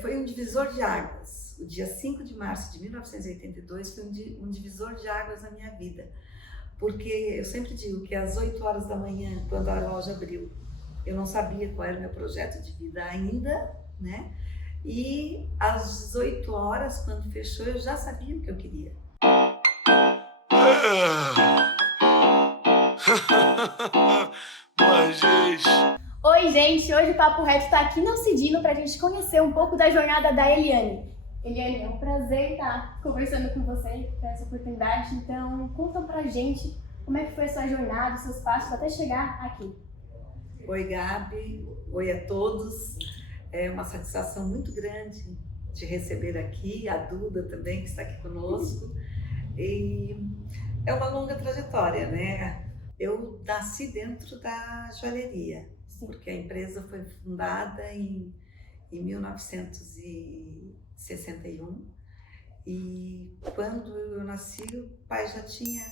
Foi um divisor de águas. O dia 5 de março de 1982 foi um divisor de águas na minha vida. Porque eu sempre digo que às 8 horas da manhã, quando a loja abriu, eu não sabia qual era o meu projeto de vida ainda, né? E às 18 horas, quando fechou, eu já sabia o que eu queria. Oi, gente! Hoje o Papo Reto está aqui no Cidino para a gente conhecer um pouco da jornada da Eliane. Eliane, é um prazer estar conversando com você por essa oportunidade. Então, conta pra gente como é que foi a sua jornada, os seus passos até chegar aqui. Oi, Gabi. Oi a todos. É uma satisfação muito grande te receber aqui, a Duda também, que está aqui conosco. E é uma longa trajetória, né? Eu nasci dentro da joalheria, porque a empresa foi fundada em 1961 e quando eu nasci o pai já tinha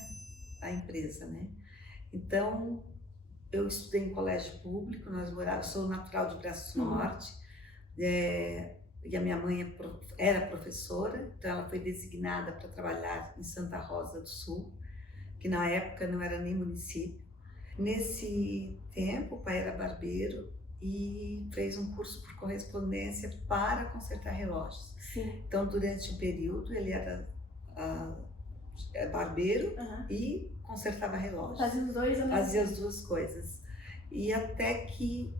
a empresa, né? Então eu estudei em colégio público, eu sou natural de Braço Norte, e a minha mãe era professora, então ela foi designada para trabalhar em Santa Rosa do Sul, que na época não era nem município. Nesse tempo, o pai era barbeiro e fez um curso por correspondência para consertar relógios. Sim. Então, durante um período, ele era barbeiro e consertava relógios. Fazia os dois, fazia as duas coisas. E até que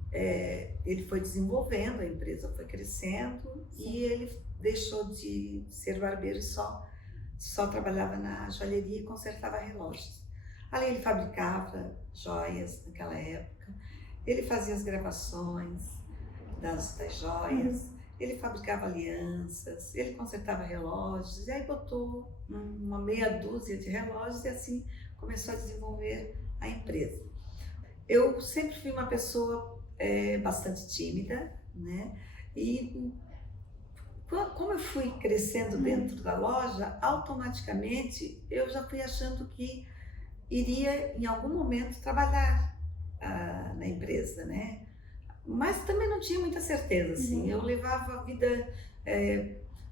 ele foi desenvolvendo, a empresa foi crescendo. Sim. E ele deixou de ser barbeiro e só trabalhava na joalheria e consertava relógios. Ali ele fabricava joias naquela época, ele fazia as gravações das joias, ele fabricava alianças, ele consertava relógios, e aí botou uma meia dúzia de relógios e assim começou a desenvolver a empresa. Eu sempre fui uma pessoa bastante tímida, né? E como eu fui crescendo dentro da loja, automaticamente eu já fui achando que iria em algum momento trabalhar na empresa, né? Mas também não tinha muita certeza, assim. Eu levava a vida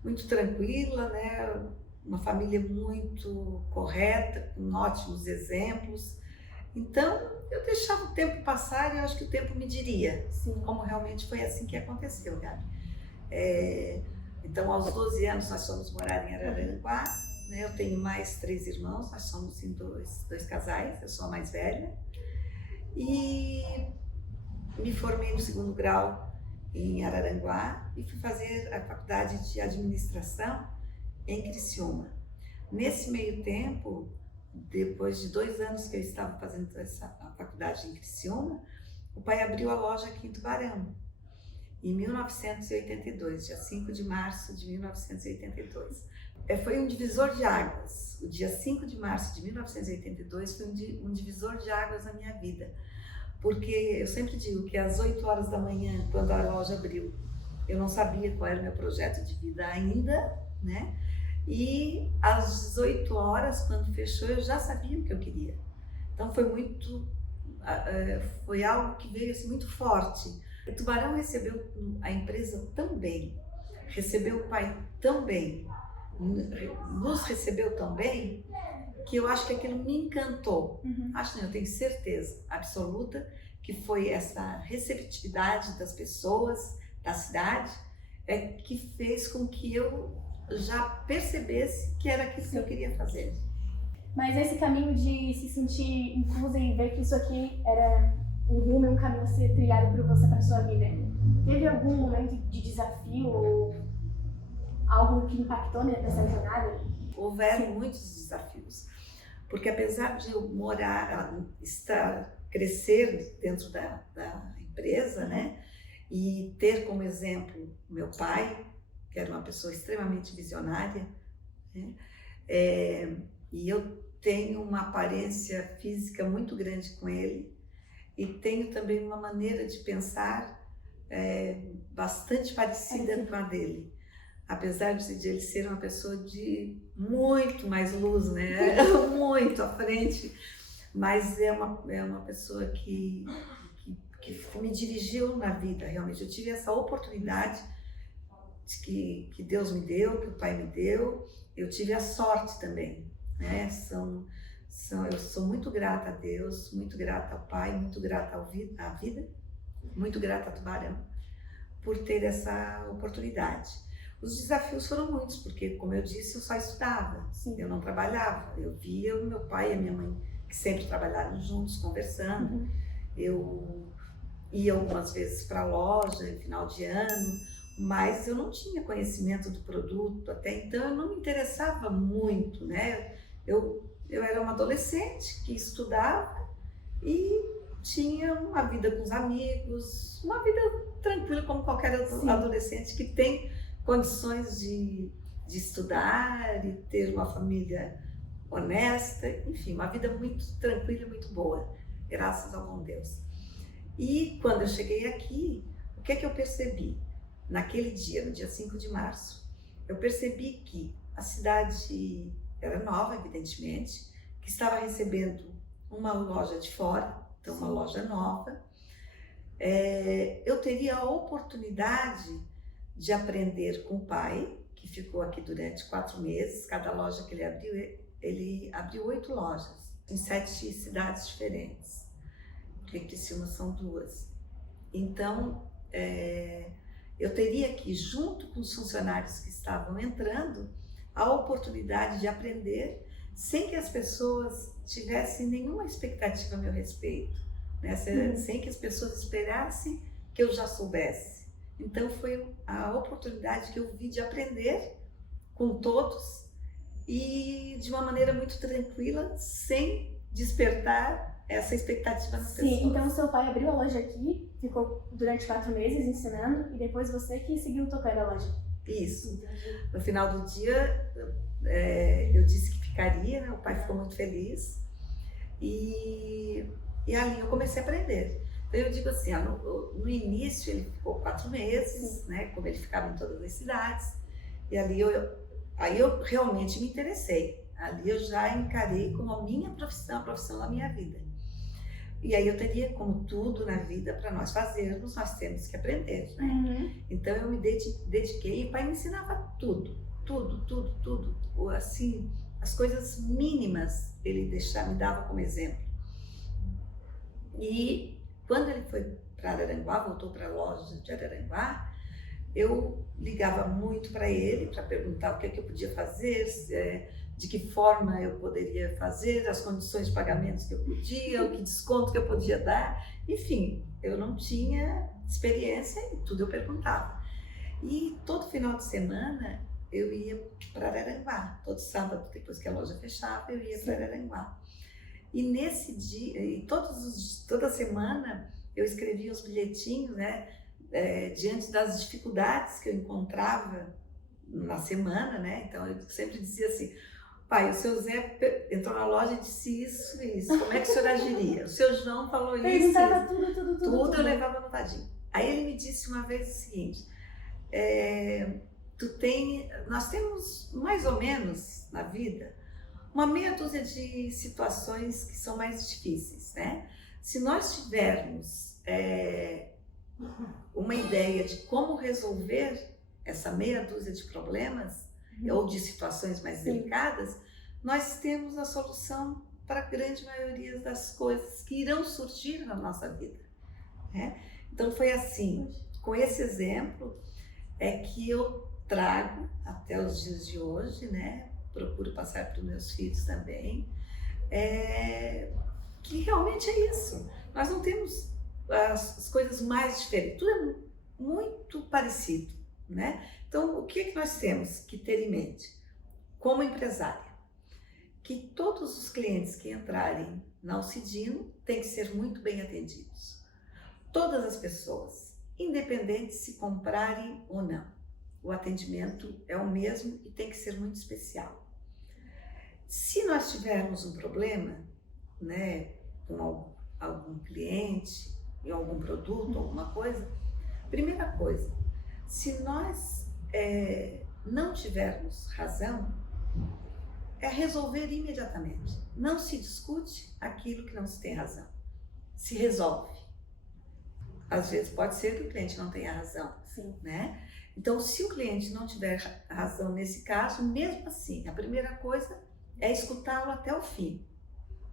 muito tranquila, né? Uma família muito correta, com ótimos exemplos. Então, eu deixava o tempo passar e eu acho que o tempo me diria. Sim. Como realmente foi assim que aconteceu, Gabi. Então, aos 12 anos, nós fomos morar em Araranguá, né? Eu tenho mais 3 irmãos, nós somos em dois casais, eu sou a mais velha. E me formei no 2º grau em Araranguá e fui fazer a faculdade de administração em Criciúma. Nesse meio tempo, depois de 2 anos que eu estava fazendo a faculdade em Criciúma, o pai abriu a loja aqui em Tubarão, em 1982, dia 5 de março de 1982. Foi um divisor de águas. O dia 5 de março de 1982 foi um divisor de águas na minha vida, porque eu sempre digo que às 8 horas da manhã, quando a loja abriu, eu não sabia qual era o meu projeto de vida ainda, né? E às 18 horas, quando fechou, eu já sabia o que eu queria. Então foi algo que veio assim, muito forte. O Tubarão recebeu a empresa tão bem, recebeu o pai tão bem, nos recebeu tão bem, que eu acho que aquilo me encantou. Acho não, eu tenho certeza absoluta que foi essa receptividade das pessoas, da cidade, que fez com que eu já percebesse que era aquilo que eu queria fazer. Mas esse caminho de se sentir inclusa e ver que isso aqui era um rumo e um caminho a ser trilhado por você para sua vida, teve algum momento de desafio ou algo que impactou nessa jornada? Houveram muitos desafios, porque apesar de eu crescer dentro da empresa, né, e ter como exemplo meu pai, que era uma pessoa extremamente visionária, né, e eu tenho uma aparência física muito grande com ele, e tenho também uma maneira de pensar bastante parecida com a dele. Apesar de ele ser uma pessoa de muito mais luz, né? Muito à frente, mas é uma pessoa que me dirigiu na vida, realmente. Eu tive essa oportunidade que Deus me deu, que o Pai me deu. Eu tive a sorte também, né? Eu sou muito grata a Deus, muito grata ao Pai, muito grata à vida, muito grata a Tubarão por ter essa oportunidade. Os desafios foram muitos, porque, como eu disse, eu só estudava, Sim. eu não trabalhava. Eu via o meu pai e a minha mãe, que sempre trabalharam juntos, conversando. Eu ia algumas vezes para a loja, em final de ano, mas eu não tinha conhecimento do produto até então, eu não me interessava muito, né? Eu era uma adolescente que estudava e tinha uma vida com os amigos, uma vida tranquila como qualquer adolescente que tem condições de estudar e ter uma família honesta, enfim, uma vida muito tranquila e muito boa, graças ao bom Deus. E quando eu cheguei aqui, o que é que eu percebi? Naquele dia, no dia 5 de março, eu percebi que a cidade era nova, evidentemente, que estava recebendo uma loja de fora, então uma loja nova. Eu teria a oportunidade de aprender com o pai, que ficou aqui durante 4 meses. Cada loja que ele abriu 8 lojas, em 7 cidades diferentes, porque Criciúma são 2. Então, eu teria aqui, junto com os funcionários que estavam entrando, a oportunidade de aprender sem que as pessoas tivessem nenhuma expectativa a meu respeito, né? Sem que as pessoas esperassem que eu já soubesse. Então foi a oportunidade que eu vi de aprender com todos e de uma maneira muito tranquila, sem despertar essa expectativa nas pessoas. Sim, então o seu pai abriu a loja aqui, ficou durante 4 meses ensinando e depois você que seguiu tocando a loja. Isso. Entendi. No final do dia, eu disse que ficaria, né? O pai ficou muito feliz e ali eu comecei a aprender. Então eu digo assim, no início ele ficou 4 meses, né? Como ele ficava em todas as cidades, e ali eu realmente me interessei. Ali eu já encarei como a minha profissão, a profissão da minha vida. E aí eu teria, como tudo na vida, para nós fazermos, nós temos que aprender, né? Então eu me dediquei e o pai me ensinava tudo. Assim, as coisas mínimas ele me dava como exemplo. E quando ele foi para Araranguá, voltou para a loja de Araranguá, eu ligava muito para ele para perguntar o que eu podia fazer, de que forma eu poderia fazer, as condições de pagamentos que eu podia, o que desconto que eu podia dar. Enfim, eu não tinha experiência e tudo eu perguntava. E todo final de semana eu ia para Araranguá. Todo sábado, depois que a loja fechava, eu ia para Araranguá. E nesse dia, e toda semana, eu escrevia uns bilhetinhos, né, diante das dificuldades que eu encontrava na semana, né? Então eu sempre dizia assim: pai, o seu Zé entrou na loja e disse isso e isso, como é que o senhor agiria? O seu João falou isso. Perguntava tudo. Eu levava anotadinho. Aí ele me disse uma vez o seguinte: nós temos mais ou menos na vida uma meia dúzia de situações que são mais difíceis, né? Se nós tivermos uma ideia de como resolver essa meia dúzia de problemas ou de situações mais delicadas, nós temos a solução para a grande maioria das coisas que irão surgir na nossa vida, né? Então foi assim, com esse exemplo que eu trago até os dias de hoje, né? Procuro passar para os meus filhos também, que realmente é isso. Nós não temos as coisas mais diferentes, tudo é muito parecido, né? Então, o que nós temos que ter em mente como empresária? Que todos os clientes que entrarem na Alcidino têm que ser muito bem atendidos. Todas as pessoas, independente se comprarem ou não, o atendimento é o mesmo e tem que ser muito especial. Se nós tivermos um problema, né, com algum cliente, em algum produto, alguma coisa, primeira coisa, se nós não tivermos razão, é resolver imediatamente. Não se discute aquilo que não se tem razão. Se resolve. Às vezes pode ser que o cliente não tenha razão, Sim. né? Então, se o cliente não tiver razão nesse caso, mesmo assim, a primeira coisa é escutá-lo até o fim.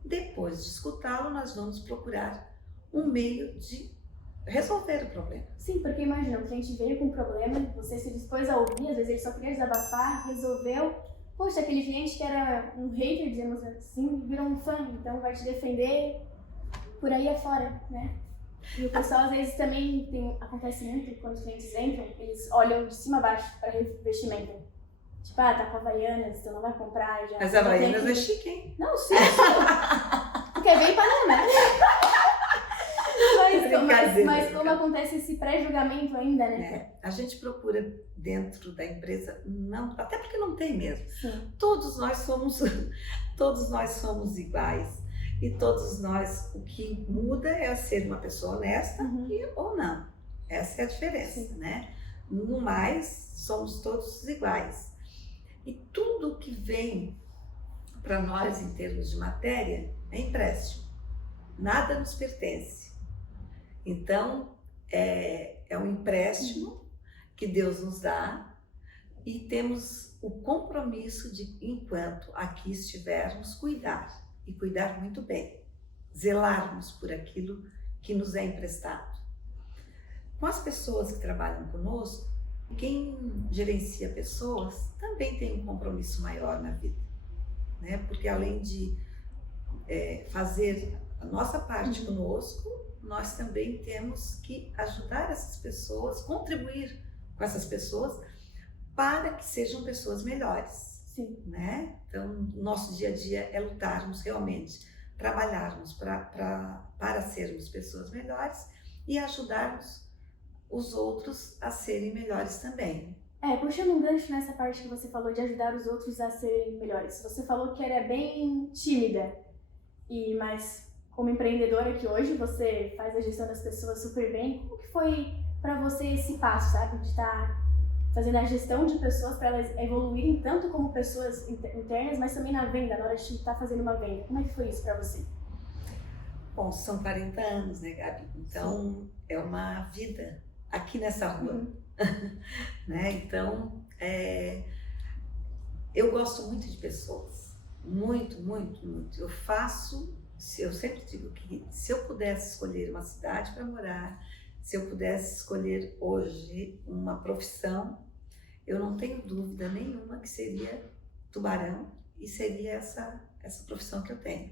Depois de escutá-lo, nós vamos procurar um meio de resolver o problema. Sim, porque imagina, o cliente veio com um problema, você se dispôs a ouvir, às vezes ele só queria desabafar, resolveu. Poxa, aquele cliente que era um hater, dizemos assim, virou um fã, então vai te defender por aí afora, né? E o pessoal às vezes também acontece muito quando os clientes entram, eles olham de cima a baixo para revestimento. Tipo, tá com Havaianas, então não vai comprar já. Mas a Havaianas é chique, hein? Não, sim. Porque é bem Panamá. Mas como acontece esse pré-julgamento ainda, né? A gente procura dentro da empresa, não, até porque não tem mesmo. Sim. Todos nós somos iguais. E todos nós, o que muda é ser uma pessoa honesta ou não. Essa é a diferença, sim, né? No mais, somos todos iguais. E tudo que vem para nós em termos de matéria é empréstimo. Nada nos pertence. Então, é um empréstimo que Deus nos dá e temos o compromisso de, enquanto aqui estivermos, cuidar. E cuidar muito bem, zelarmos por aquilo que nos é emprestado. Com as pessoas que trabalham conosco, quem gerencia pessoas também tem um compromisso maior na vida, né? Porque além de fazer a nossa parte conosco, nós também temos que ajudar essas pessoas, contribuir com essas pessoas para que sejam pessoas melhores. Sim. Né? Então, o nosso dia a dia é lutarmos realmente, trabalharmos para sermos pessoas melhores e ajudarmos os outros a serem melhores também. Puxando um gancho nessa parte que você falou de ajudar os outros a serem melhores. Você falou que era bem tímida, mas como empreendedora que hoje você faz a gestão das pessoas super bem, como que foi para você esse passo, sabe? De estar fazendo a gestão de pessoas para elas evoluírem tanto como pessoas internas, mas também na venda, na hora de estar fazendo uma venda. Como é que foi isso para você? Bom, são 40 anos, né, Gabi? Então, é uma vida aqui nessa rua. Né? Então, eu gosto muito de pessoas. Muito, muito, muito. Eu sempre digo que se eu pudesse escolher uma cidade para morar, se eu pudesse escolher hoje uma profissão, eu não tenho dúvida nenhuma que seria Tubarão e seria essa profissão que eu tenho.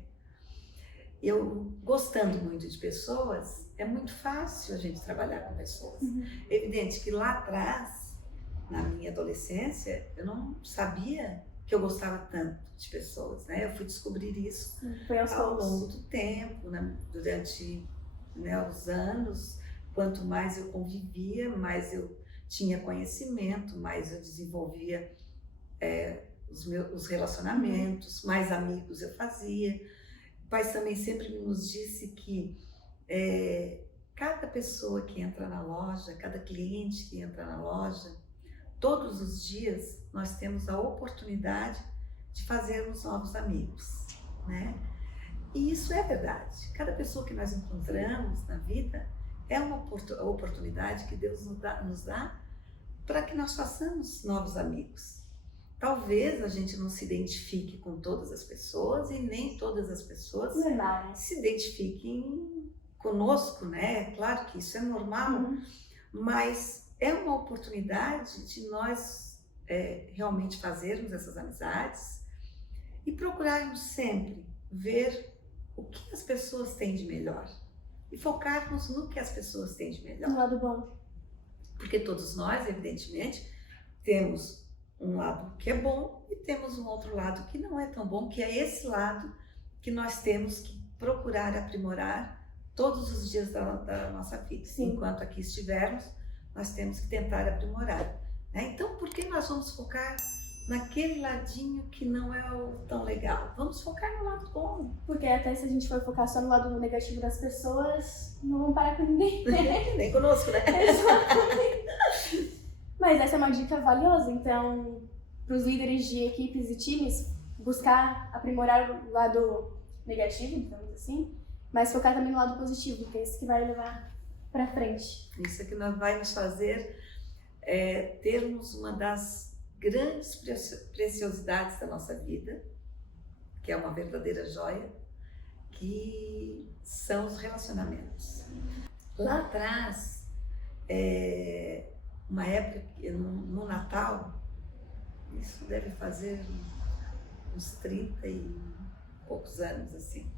Eu, gostando muito de pessoas, é muito fácil a gente trabalhar com pessoas. Evidente que lá atrás, na minha adolescência, eu não sabia que eu gostava tanto de pessoas, né? Eu fui descobrir isso ao longo do tempo, né? Durante os anos. Quanto mais eu convivia, mais eu tinha conhecimento, mais eu desenvolvia os relacionamentos, mais amigos eu fazia. O pai também sempre nos disse que cada pessoa que entra na loja, cada cliente que entra na loja, todos os dias nós temos a oportunidade de fazermos novos amigos, né? E isso é verdade. Cada pessoa que nós encontramos na vida é uma oportunidade que Deus nos dá para que nós façamos novos amigos. Talvez a gente não se identifique com todas as pessoas e nem todas as pessoas se identifiquem conosco, né? Claro que isso é normal, mas é uma oportunidade de nós realmente fazermos essas amizades e procurarmos sempre ver o que as pessoas têm de melhor e focarmos no que as pessoas têm de melhor. No lado bom. Porque todos nós, evidentemente, temos um lado que é bom e temos um outro lado que não é tão bom, que é esse lado que nós temos que procurar aprimorar todos os dias da nossa vida. Sim. Enquanto aqui estivermos, nós temos que tentar aprimorar. Né? Então, por que nós vamos focar naquele ladinho que não é o tão legal? Vamos focar no lado bom. Porque até se a gente for focar só no lado negativo das pessoas, não vamos parar com ninguém. Nem conosco, né? Exatamente. Mas essa é uma dica valiosa, então, para os líderes de equipes e times, buscar aprimorar o lado negativo, digamos assim, mas focar também no lado positivo, que é esse que vai levar para frente. Isso é que vai nos fazer termos uma das grandes preciosidades da nossa vida, que é uma verdadeira joia, que são os relacionamentos. Lá atrás, uma época no Natal, isso deve fazer uns 30 e poucos anos, assim,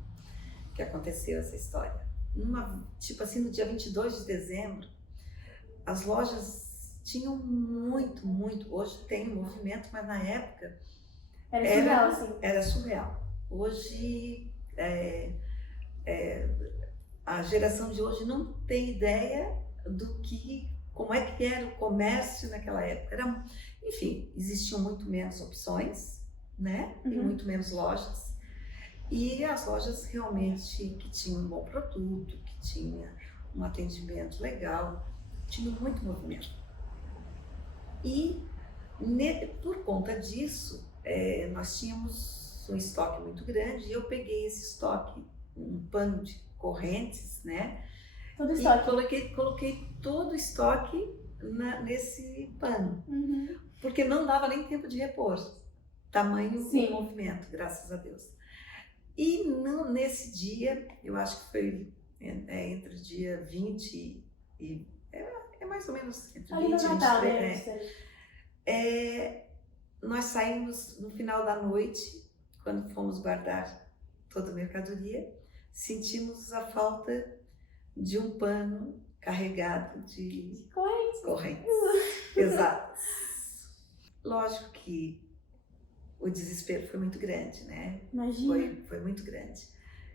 que aconteceu essa história. Tipo assim, no dia 22 de dezembro, as lojas tinham muito, hoje tem movimento, mas na época Era surreal, assim. Era surreal. Hoje, a geração de hoje não tem ideia como é que era o comércio naquela época. Enfim, existiam muito menos opções, né? E muito menos lojas. E as lojas realmente que tinham um bom produto, que tinha um atendimento legal, tinham muito movimento. E por conta disso, nós tínhamos um estoque muito grande e eu peguei esse estoque, um pano de correntes, né? Todo estoque. E coloquei todo o estoque nesse pano, porque não dava nem tempo de repor, tamanho o movimento, graças a Deus. E nesse dia, eu acho que foi entre o dia 20 e... mais ou menos entre 20 e 23, nós saímos no final da noite, quando fomos guardar toda a mercadoria, sentimos a falta de um pano carregado de correntes pesadas. Lógico que o desespero foi muito grande, né? Imagina. Foi muito grande.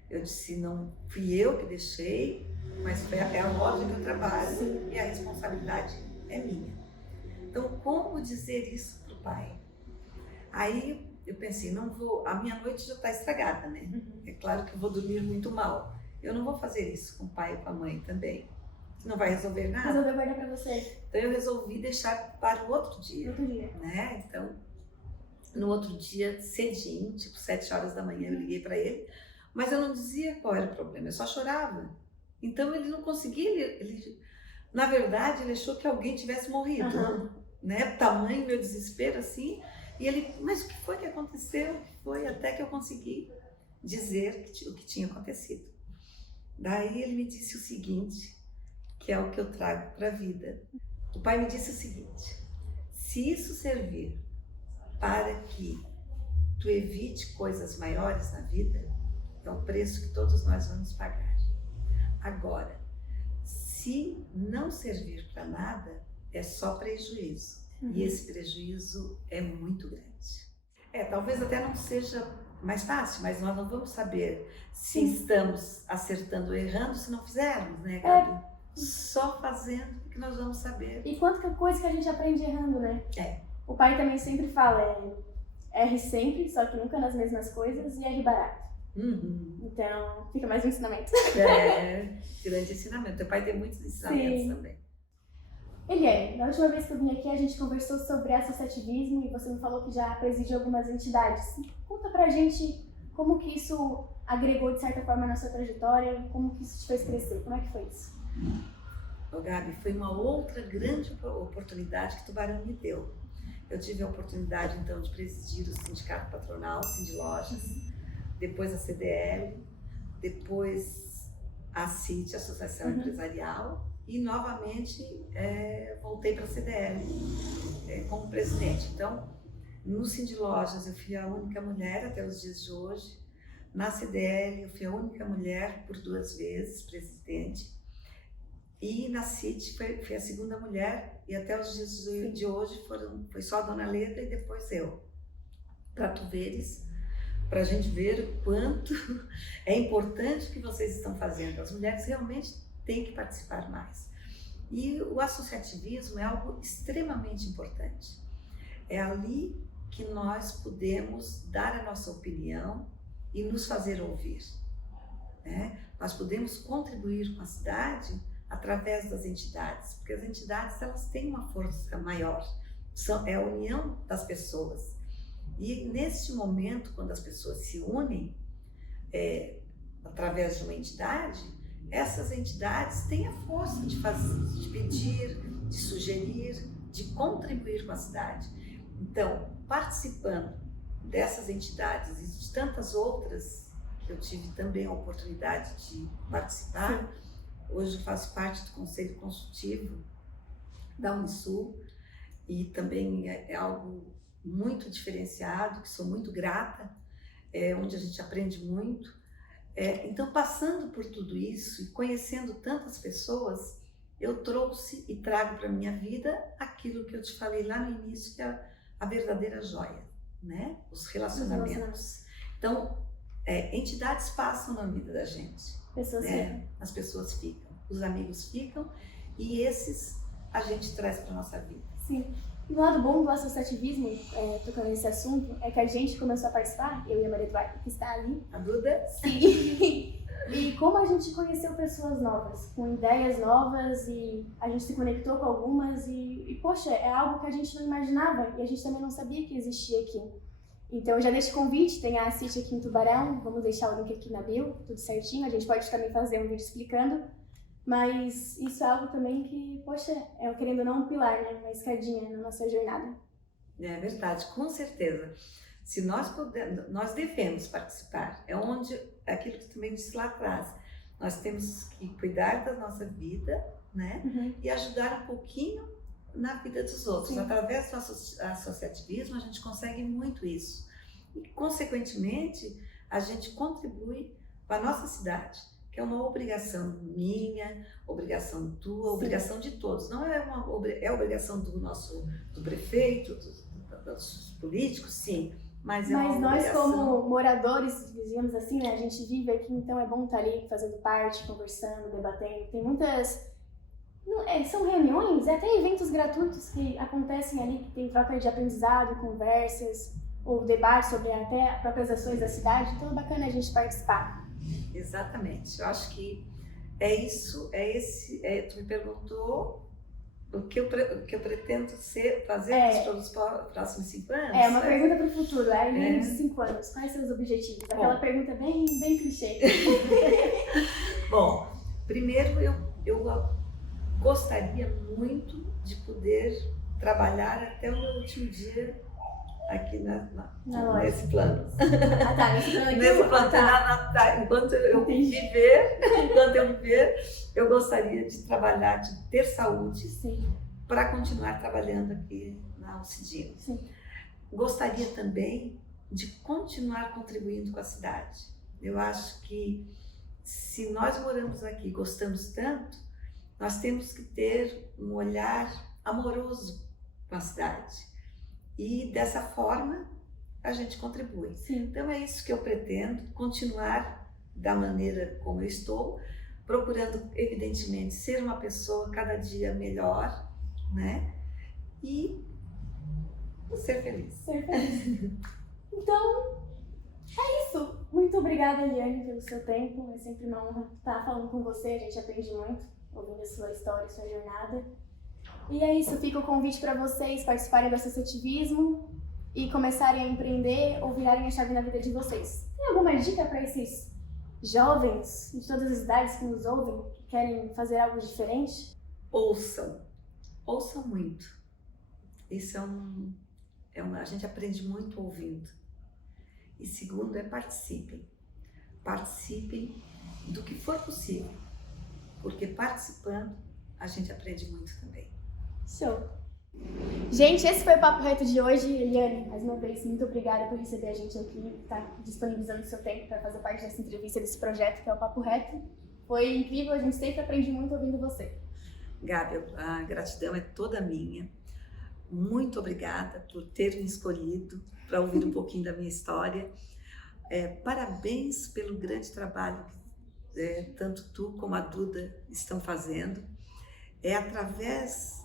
Eu disse, não fui eu que deixei, mas é a loja que eu trabalho e a responsabilidade é minha. Então, como dizer isso para o pai? Aí eu pensei, não vou, a minha noite já está estragada, né? É claro que eu vou dormir muito mal. Eu não vou fazer isso com o pai e com a mãe também. Não vai resolver nada. Resolveu guardar para você. Então eu resolvi deixar para o outro dia. Né? Então, no outro dia, cedinho, tipo 7 horas da manhã, eu liguei para ele, mas eu não dizia qual era o problema, eu só chorava. Então ele não conseguia, na verdade, ele achou que alguém tivesse morrido, né? Tamanho meu desespero assim. E ele, mas o que foi que aconteceu? Foi até que eu consegui dizer o que tinha acontecido. Daí ele me disse o seguinte, que é o que eu trago para a vida. O pai me disse o seguinte: se isso servir para que tu evite coisas maiores na vida, é o preço que todos nós vamos pagar. Agora, se não servir para nada, é só prejuízo. E esse prejuízo é muito grande. Talvez até não seja mais fácil, mas nós não vamos saber se estamos acertando ou errando se não fizermos, né, Gabi? Só fazendo que nós vamos saber. E quanta coisa que a gente aprende errando, né? O pai também sempre fala, erre sempre, só que nunca nas mesmas coisas, e erre barato. Então, fica mais um ensinamento. Grande ensinamento. Teu pai tem muitos ensinamentos também. Eliane, na última vez que eu vim aqui, a gente conversou sobre associativismo e você me falou que já presidiu algumas entidades. Conta pra gente como que isso agregou, de certa forma, na sua trajetória, como que isso te fez crescer, como é que foi isso? Gabi, foi uma outra grande oportunidade que Tubarão me deu. Eu tive a oportunidade, então, de presidir o Sindicato Patronal, Sindilojas, depois a CDL, depois a CIT, Associação Empresarial, e novamente voltei para a CDL como presidente. Então, no Sindilojas eu fui a única mulher até os dias de hoje. Na CDL eu fui a única mulher por 2 vezes presidente. E na CIT fui a segunda mulher e até os dias de hoje foi só a Dona Leda e depois eu. Para tu veres, para a gente ver o quanto é importante o que vocês estão fazendo. As mulheres realmente têm que participar mais. E o associativismo é algo extremamente importante. É ali que nós podemos dar a nossa opinião e nos fazer ouvir, né? Nós podemos contribuir com a cidade através das entidades, porque as entidades elas têm uma força maior, é a união das pessoas. E neste momento, quando as pessoas se unem através de uma entidade, essas entidades têm a força de fazer, de pedir, de sugerir, de contribuir com a cidade. Então, participando dessas entidades e de tantas outras que eu tive também a oportunidade de participar, hoje eu faço parte do Conselho Consultivo da Unisul e também é algo muito diferenciado, que sou muito grata, onde a gente aprende muito. Então, passando por tudo isso e conhecendo tantas pessoas, eu trouxe e trago para a minha vida aquilo que eu te falei lá no início, que é a verdadeira joia, né? Os relacionamentos. Então, entidades passam na vida da gente, né? As pessoas ficam, os amigos ficam e esses a gente traz para nossa vida. Sim. E o lado bom do associativismo, tocando nesse assunto, é que a gente começou a participar, eu e a Maria Eduarda, que está ali. A Duda? Sim. E como a gente conheceu pessoas novas, com ideias novas, e a gente se conectou com algumas, e poxa, é algo que a gente não imaginava, e a gente também não sabia que existia aqui. Então eu já deixo o convite, tem a City aqui em Tubarão, vamos deixar o link aqui na bio, tudo certinho, a gente pode também fazer um vídeo explicando. Mas isso é algo também que, poxa, querendo ou não, um pilar, né? Uma escadinha na nossa jornada. É verdade, com certeza. Se nós pudermos, nós devemos participar. É aquilo que tu também disse lá atrás. Nós temos que cuidar da nossa vida, né? E ajudar um pouquinho na vida dos outros. Sim. Através do associativismo, a gente consegue muito isso. E, consequentemente, a gente contribui para a nossa cidade, que é uma obrigação minha, obrigação tua, Sim. obrigação de todos. Não é obrigação do prefeito, dos políticos, sim, mas é uma nós obrigação. Como moradores, digamos assim, né, a gente vive aqui, então é bom estar ali fazendo parte, conversando, debatendo. Tem muitas... são reuniões, até eventos gratuitos que acontecem ali, que tem troca de aprendizado, conversas, ou debate sobre até as próprias ações da cidade, então é bacana a gente participar. Exatamente, eu acho que é isso, tu me perguntou o que eu pretendo fazer pelos próximos 5 anos? É uma pergunta para o futuro, a Eliane de 5 anos, quais são os objetivos? Aquela pergunta bem clichê. Bom, primeiro eu gostaria muito de poder trabalhar até o meu último dia aqui nesse plano. Nesse plano aqui. Nesse plano, enquanto eu viver, eu gostaria de trabalhar, de ter saúde para continuar trabalhando aqui na Alcidino. Gostaria também de continuar contribuindo com a cidade. Eu acho que se nós moramos aqui, gostamos tanto, nós temos que ter um olhar amoroso com a cidade. E dessa forma a gente contribui. Então é isso que eu pretendo, continuar da maneira como eu estou, procurando evidentemente ser uma pessoa cada dia melhor, né? E ser feliz. Ser feliz. Então, é isso. Muito obrigada, Eliane, pelo seu tempo. É sempre uma honra estar falando com você, a gente aprende muito, ouvindo a sua história, a sua jornada. E é isso, fica o convite para vocês participarem do associativismo e começarem a empreender ou virarem a chave na vida de vocês. Tem alguma dica para esses jovens de todas as idades que nos ouvem, que querem fazer algo diferente? Ouçam muito. Isso a gente aprende muito ouvindo. E segundo participem. Participem do que for possível, porque participando a gente aprende muito também. Show! Gente, esse foi o Papo Reto de hoje. Eliane, mais uma vez, muito obrigada por receber a gente aqui, tá disponibilizando o seu tempo para fazer parte dessa entrevista, desse projeto que é o Papo Reto. Foi incrível, a gente sempre aprende muito ouvindo você. Gabi, a gratidão é toda minha. Muito obrigada por ter me escolhido para ouvir um pouquinho da minha história. Parabéns pelo grande trabalho que tanto tu como a Duda estão fazendo. É através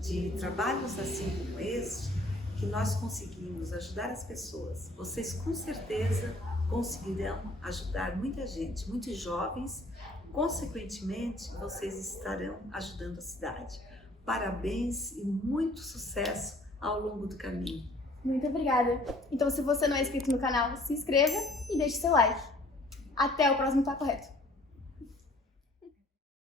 de trabalhos assim como este que nós conseguimos ajudar as pessoas. Vocês com certeza conseguirão ajudar muita gente, muitos jovens. Consequentemente, vocês estarão ajudando a cidade. Parabéns e muito sucesso ao longo do caminho. Muito obrigada. Então, se você não é inscrito no canal, se inscreva e deixe seu like. Até o próximo Papo Reto.